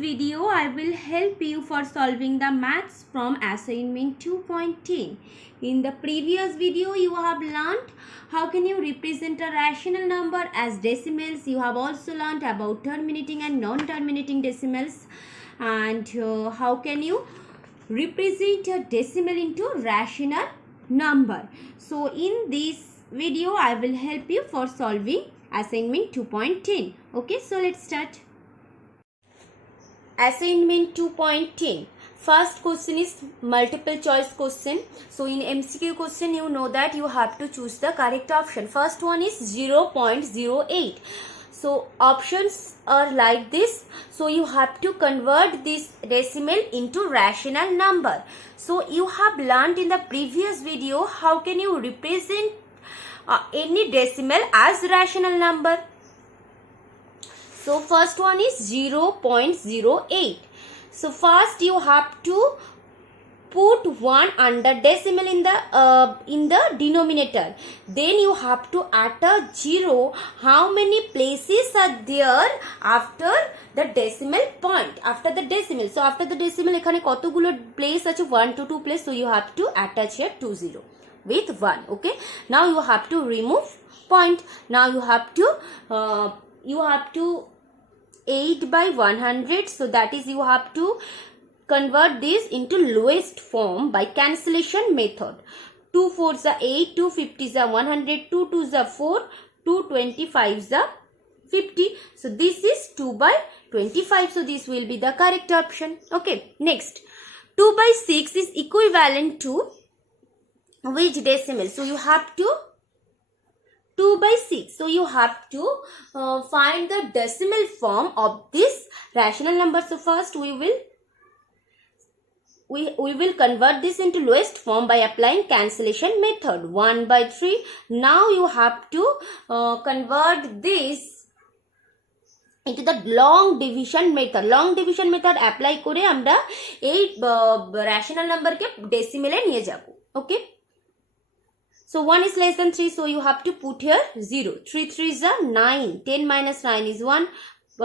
video I will help you for solving the maths from assignment 2.10. In the previous video you have learnt how can you represent a rational number as decimals. You have also learnt about terminating and non-terminating decimals, and how can you represent a decimal into rational number. So in this video I will help you for solving assignment 2.10. Okay, so let's start. Assignment 2.10. First question is multiple choice question. So in MCQ question you know that you have to choose the correct option. First one is 0.08. So options are like this. So you have to convert this decimal into rational number. So you have learned in the previous video how can you represent any decimal as rational number. So first one is 0.08. So first you have to put 1 under decimal in the denominator. Then you have to add a 0. How many places are there after the decimal point? After the decimal. So after the decimal এখানে কতগুলো place আছে? 1 to 2 place. So you have to attach here 20 with 1. Okay. Now you have to remove point. Now you have to 8 by 100. So that is you have to convert this into lowest form by cancellation method. 2 4s are 8, 2 50s are 100, 2 2s are 4, 2 25s are 50. So this is 2 by 25. So this will be the correct option. Okay, next 2 by 6 is equivalent to which decimal? So you have to 2 by 6. So you have to find the decimal form of this rational number. So first we will convert this into lowest form by applying cancellation method. 1 by 3. Now you have to convert this into the long division method. Long division method apply করে আমরা এই rational number কে decimal এ নিয়ে যাব. Okay. So 1 is less than 3, so you have to put here 0. 3 3s are 9. 10 minus 9 is 1.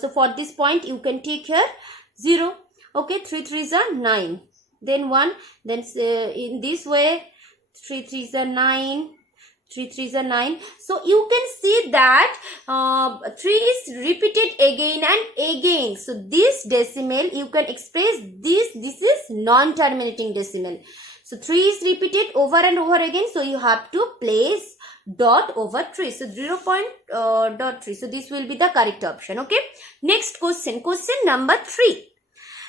So for this point you can take here 0. Okay, 3 3s are 9. Then 1. Then in this way 3 3s are 9. 3 3s are 9. So you can see that 3 is repeated again and again. So this decimal you can express this. This is non-terminating decimal. So 3 is repeated over and over again. So you have to place dot over 3. So 0.3. So this will be the correct option. Okay. Next question. Question number 3.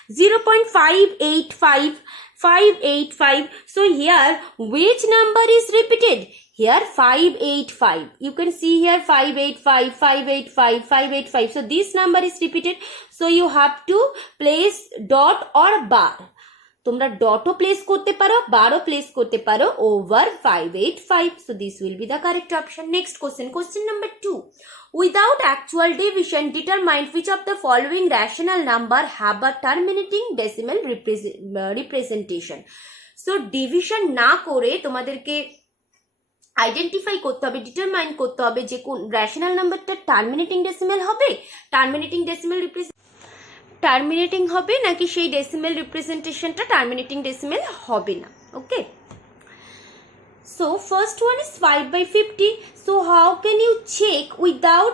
0.585. 585. So here which number is repeated? Here 585. You can see here 585, 585, 585. So this number is repeated. So you have to place dot or bar. তোমরা ডটও place করতে পারো, বারও place করতে পারো over 585. So this will be the correct option. Next question. Question number 2. Without actual division, determine which of the following rational number have a terminating decimal representation. So division না করে তোমাদেরকে identify করতে হবে, determine করতে হবে যে কোন rational নাম্বারটা টার্মিনেটিং ডেসিমাল হবে, টার্মিনেটিং হবে নাকি সেই ডেসিমাল রিপ্রেজেন্টেশনটা টার্মিনেটিং ডেসিমাল হবে না. Okay, so first one is 5 by 50. So how can you check without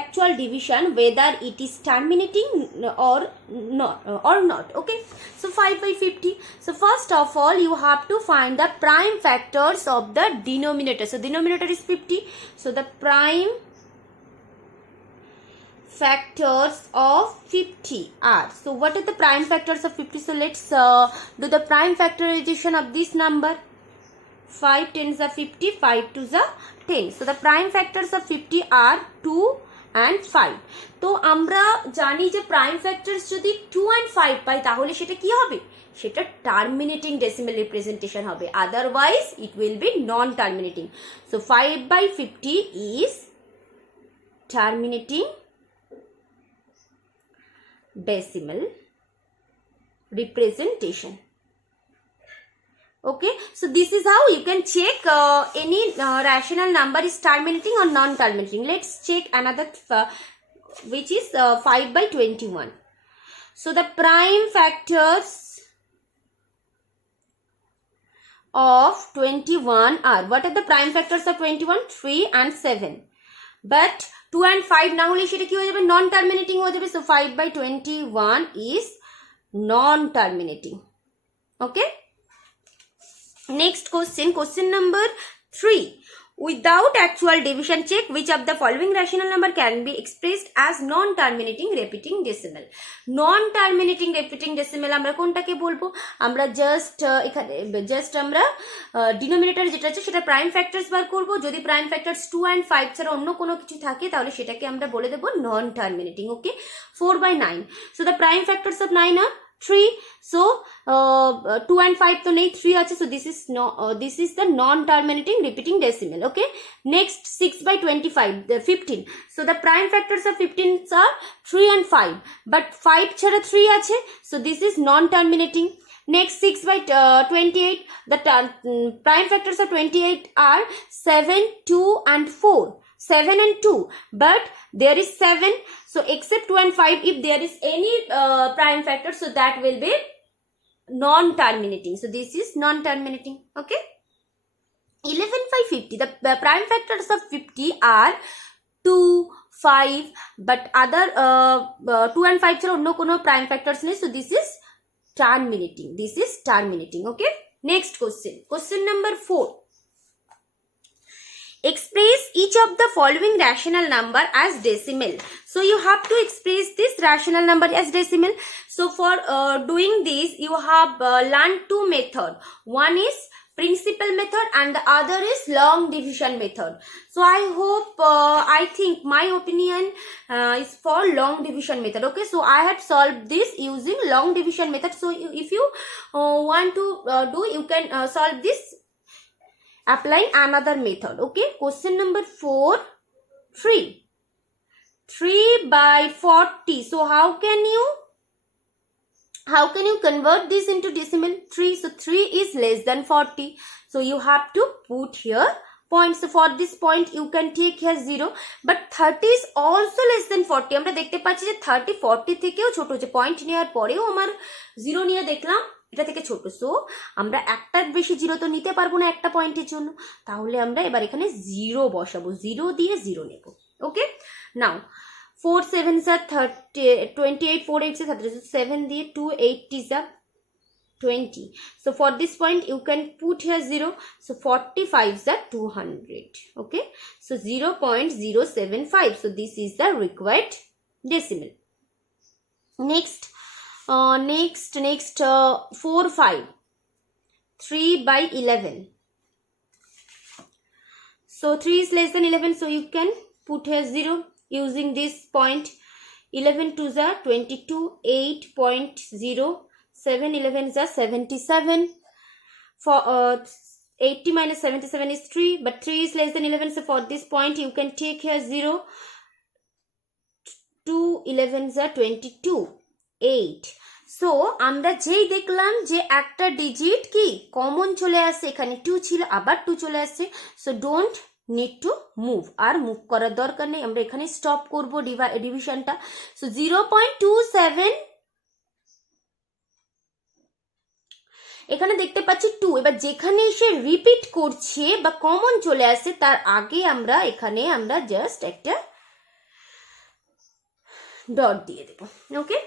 actual division whether it is terminating or not? Okay, so 5 by 50. So first of all you have to find the prime factors of the denominator. So denominator is 50. So the prime factors of 50 are. So what are the prime factors of 50? So let's do the prime factorization of this number. 5 10s are 50, 5 2s are 10. So the prime factors of 50 are 2 and 5. তো আমরা জানি যে prime factors যদি 2 and 5 পাই তাহলে সেটা কি হবে? সেটা terminating decimal representation হবে. Otherwise it will be non-terminating. So 5 by 50 is terminating decimal representation. Okay, so this is how you can check any rational number is terminating or non-terminating. Let's check another which is 5 by 21. So the prime factors of 21 are, what are the prime factors of 21? 3 and 7. But 2 and 5 না হলে সেটা কি হয়ে যাবে, non terminating হয়ে যাবে। So 5/21 is non terminating. Okay, next question number 3. Without actual division, check which of the following rational number can be expressed as non-terminating repeating decimal. Non-terminating repeating decimal আমরা কোনটাকে বলবো, আমরা এখানে আমরা ডিনোমিনেটর যেটা আছে সেটা প্রাইম ফ্যাক্টরস বার করব। যদি প্রাইম ফ্যাক্টরস 2 and 5 ছাড়া অন্য কোনো কিছু থাকে তাহলে সেটাকে আমরা বলে দেব নন terminating. Okay, 4/9. So the prime factors of 9 are 3. So 2 and 5 तो नहीं, 3 আছে। So this is the non terminating repeating decimal. Okay, next 6/25, the 15. So the prime factors of 15 are 3 and 5, but 5 ছাড়া 3 আছে। So this is non terminating. Next 6/28, the prime factors of 28 are 7, 2 and 4. 7 and 2, but there is 7. So except 2 and 5, if there is any prime factor, so that will be non-terminating. So this is non-terminating. Okay, 11/50. The prime factors of 50 are 2, 5, but other 2 and 5 ছাড়া অন্য কোনো prime factors নেই। So this is terminating. This is terminating. Okay, next question number 4. Express each of the following rational number as decimal. So you have to express this rational number as decimal. So for doing this, you have learned two methods. One is principal method and the other is long division method. So I hope, I think my opinion is for long division method. Okay, so I have solved this using long division method. So if you want to do, you can solve this applying another method. Okay, question number 4. 3/40. So how can you convert this into decimal? 3. So 3 is less than 40. So you have to put here points. So for this point you can take here 0, but 30 is also less than 40. আমরা দেখতে পাচ্ছি যে 30 40 থেকেও ছোট, যে point নেওয়ার পরেও আমার 0 নিয়ে দেখলাম এটা থেকে ছোট। সো আমরা একটার বেশি 0 তো নিতে পারবো না একটা পয়েন্টের জন্য, তাহলে আমরা এবার এখানে 0 বসাবো, 0 দিয়ে 0 নেব। ওকে, নাও 4 7s are 28, 4 8s are 30, 7 দিয়ে 2 8s are 20. So for this point you can put here 0. So 45s are 200. Okay, so 0.075. So this is the required decimal. Next 4 5. 3/11. So 3 is less than 11, so you can put here 0 using this point. 11 2s are 22, 8.0, 7 11s are 77. For 80 minus 77 is 3, but 3 is less than 11, so for this point you can take here 0. 2 11s are 22, 8. So আমরা যেই দেখলাম যে একটা digit কি common চলে আসছে, এখানে 2 ছিল আবার 2 চলে আসছে। So don't need to move, আর মুভ করার দরকার নেই, আমরা এখানে স্টপ করব ডিভিশনটা। সো 0.27 এখানে দেখতে পাচ্ছি 2। এবার যেখানে এসে রিপিট করছে বা কমন চলে আসছে তার আগে আমরা এখানে জাস্ট একটা ডট দিয়ে দেব। ওকে,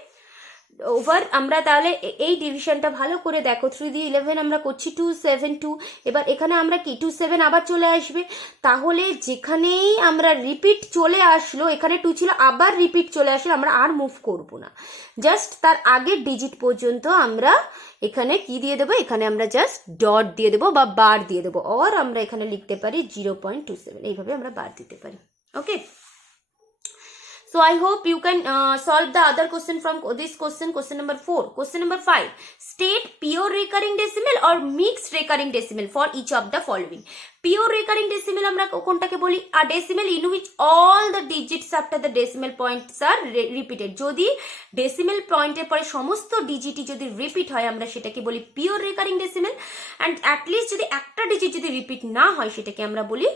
ওভার আমরা তাহলে এই ডিভিশনটা ভালো করে দেখো। 3 দিয়ে 11 আমরা করছি 2 7 2। এবার এখানে আমরা কি 2 7 আবার চলে আসবে, তাহলে যেখানেই আমরা রিপিট চলে আসলো, এখানে 2 ছিল আবার রিপিট চলে আসলো, আমরা আর মুভ করব না, জাস্ট তার আগের ডিজিট পর্যন্ত আমরা এখানে কি দিয়ে দেবো, এখানে আমরা জাস্ট ডট দিয়ে দেবো বা বার দিয়ে দেবো, আর আমরা এখানে লিখতে পারি 0.27, এইভাবে আমরা বার দিতে পারি। ওকে, so I hope you can solve the other question from this question number 4. Question number 5. State pure recurring decimal or mixed recurring decimal for each of the following. Pure recurring decimal আমরা কোনটাকে বলি? A decimal in which all the digits after the decimal points are repeated. যদি decimal point এর পরে সমস্ত ডিজিটই যদি repeat হয় আমরা সেটাকে বলি pure recurring decimal, and at least যদি একটা ডিজিট যদি রিপিট না হয় সেটাকে আমরা বলি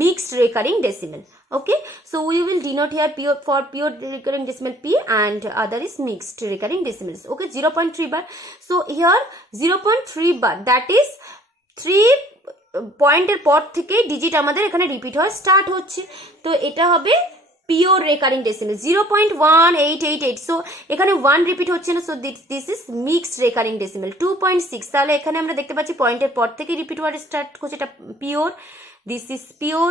mixed recurring decimal. Okay, so we will denote here pure for pure recurring decimal P and other is mixed recurring decimals. Okay, 0.3 bar. So here 0.3 bar, that is 3 পয়েন্টের পর থেকে ডিজিট আমাদের এখানে রিপিট হওয়া স্টার্ট হচ্ছে, তো এটা হবে পিওর রেকারিং ডেসিমেল 0.1888। সো এখানে 1 রিপিট হচ্ছে না, so this is mixed recurring decimal 2.6। তাহলে এখানে আমরা দেখতে পাচ্ছি পয়েন্টের পর থেকে রিপিট হওয়ার স্টার্ট হচ্ছে, এটা pure, this is pure.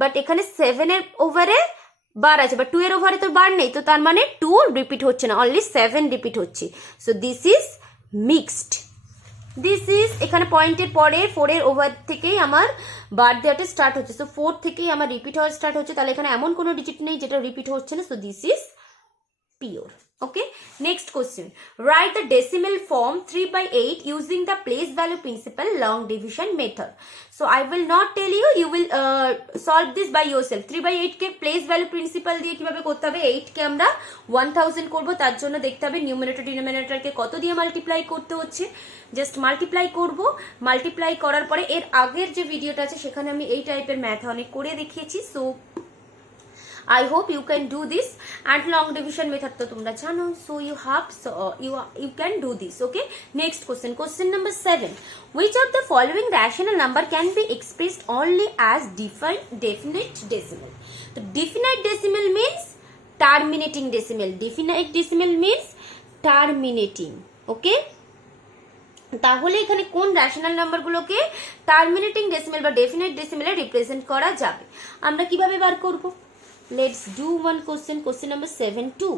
But এখানে 7 এর ওভারে বার আছে, বাট 2 এর ওভারে তো বার নেই, তো তার মানে 2 রিপিট হচ্ছে না, অনলি 7 রিপিট হচ্ছে। So this is mixed. This is এখানে পয়েন্টের পরে 4 এর ওভার থেকেই আমার বার দেওয়াটা স্টার্ট হচ্ছে, সো 4 থেকেই আমার রিপিট হওয়া স্টার্ট হচ্ছে, তাহলে এখানে এমন কোনো ডিজিট নেই যেটা রিপিট হচ্ছে না, so this is pure. Okay, next question. Write the decimal form 3/8 using the place value principle long division method. So I will not tell you, you will solve this by yourself. 3/8 K place value principle দিয়ে কিভাবে করতে হবে, 8 কে আমরা 1000 করব, তার জন্য দেখতে হবে নিউমারেটর ডিনোমিনেটর কে কত দিয়ে মাল্টিপ্লাই করতে হচ্ছে, জাস্ট মাল্টিপ্লাই করব। মাল্টিপ্লাই করার পরে এর আগের যে ভিডিওটা আছে সেখানে আমি এই টাইপের ম্যাথ অনেক করে দেখিয়েছি, so I hope you can do this, and long division method to tumra jano, so you have, so you can do this. Okay, next question, question number 7. Which of the following rational number can be expressed only as definite decimal? The definite decimal means terminating decimal, definite decimal means terminating. Okay, তাহলে এখানে কোন rational নাম্বারগুলোকে terminating decimal বা definite ডেসিমেলে represent করা যাবে, আমরা কিভাবে বার করব? Let's do one question, question number 7(2).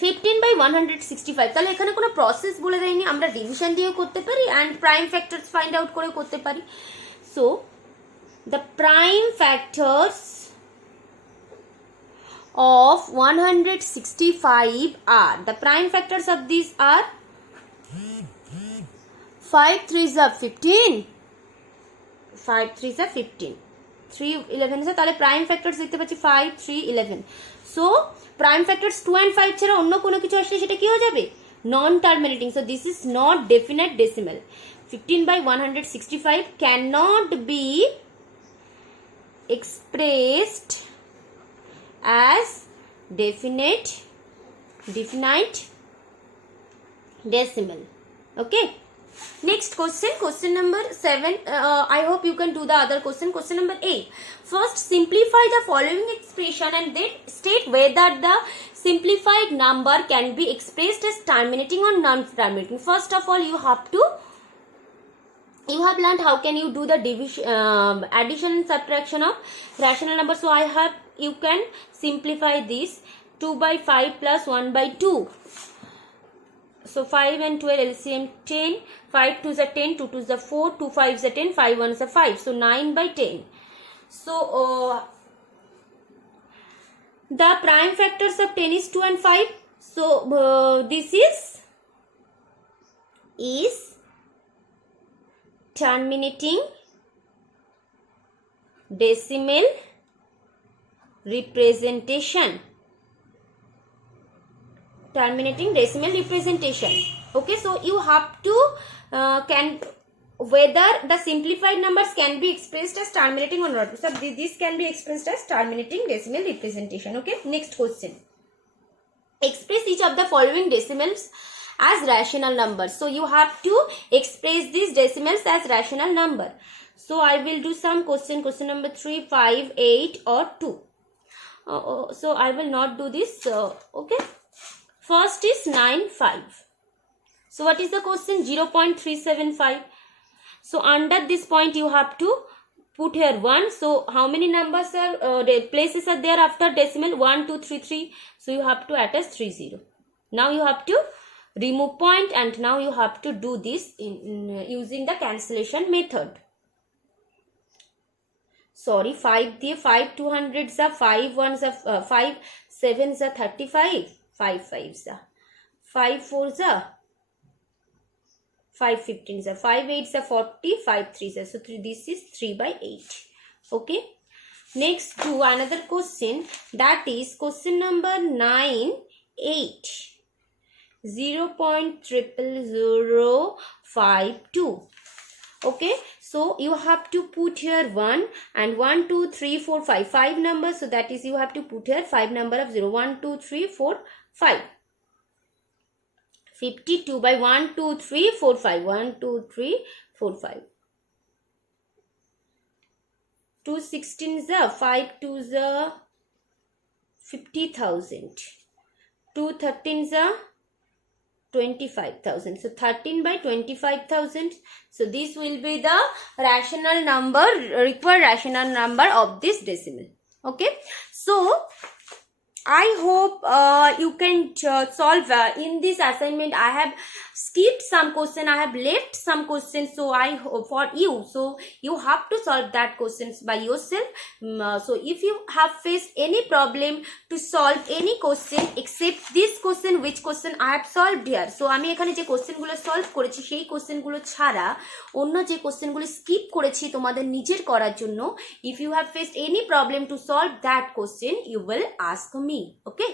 15/165, তাহলে এখানে কোনো প্রসেস বলে দেয়নি, আমরা ডিভিশন দিয়েও করতে পারি and prime factors find out করে করতে পারি। So the prime factors of 165 are, the prime factors of these are 5 3s are 15, 5 3s are 15, 3 11 আছে, তাহলে প্রাইম ফ্যাক্টরস দেখতে পাচ্ছি 5 3 11। সো প্রাইম ফ্যাক্টরস 2 and 5 ছাড়া অন্য কোনো কিছু আসলে সেটা কি হয়ে যাবে, non terminating. So this is not definite decimal. 15/165 cannot be expressed as definite decimal. Okay, next question, question number 7. I hope you can do the other question, question number 8. First simplify the following expression and then state whether the simplified number can be expressed as terminating or non-terminating. First of all, you have learned how can you do the division, addition and subtraction of rational number. So you can simplify this, 2/5 plus 1/2. So 5 and 12 LCM 10, 5 2s are 10, 2 2s are 4, 2 5s are 10, 5 1s are 5, so 9/10. So the prime factors of 10 is 2 and 5, so this is terminating decimal representation, terminating decimal representation. Okay, so you have to whether the simplified numbers can be expressed as terminating or not. So this can be expressed as terminating decimal representation. Okay, next question, express each of the following decimals as rational numbers. So you have to express these decimals as rational number. So I will do some question number 3 5 8 or 2. So I will not do this. Okay, first is 9 5. So what is the question? 0.375. So under this point you have to put here 1. So how many numbers are places are there after decimal? 1 2 3 3. So you have to attach 30. Now you have to remove point and now you have to do this in using the cancellation method. Sorry, 5 দিয়ে 5 200s are 5 1s are 5 7s are 35, 5 5s are 5 4s are 5 15s are 5 8s are 40, 5 3s are, so this is 3/8. Okay, next to another question, that is question number 9 8. 0.00052. Okay, So you have to put here 1 and 1 2 3 4 5 5 numbers, so that is you have to put here 5 number of 0 1 2 3 4 5. 52 by 1 2 3 4 5 1 2 3 4 5. 2 16 is 5 2 is 50,000. 2 13 is 25,000. So 13 by 25,000. So this will be the rational number, required rational number of this decimal. Okay. So I hope you can solve in this assignment. I have skipped some question, I have left some questions, so I hope for you, so you have to solve that questions by yourself. So if you have faced any problem to solve any question except this question, which question I have solved here, so আমি এখানে যে question গুলো solve করেছি সেই question গুলো ছাড়া অন্য যে কোশ্চেন গুলো স্কিপ করেছি তোমাদের নিজের করার জন্য, if you have faced any problem to solve that question, you will ask me. Okay.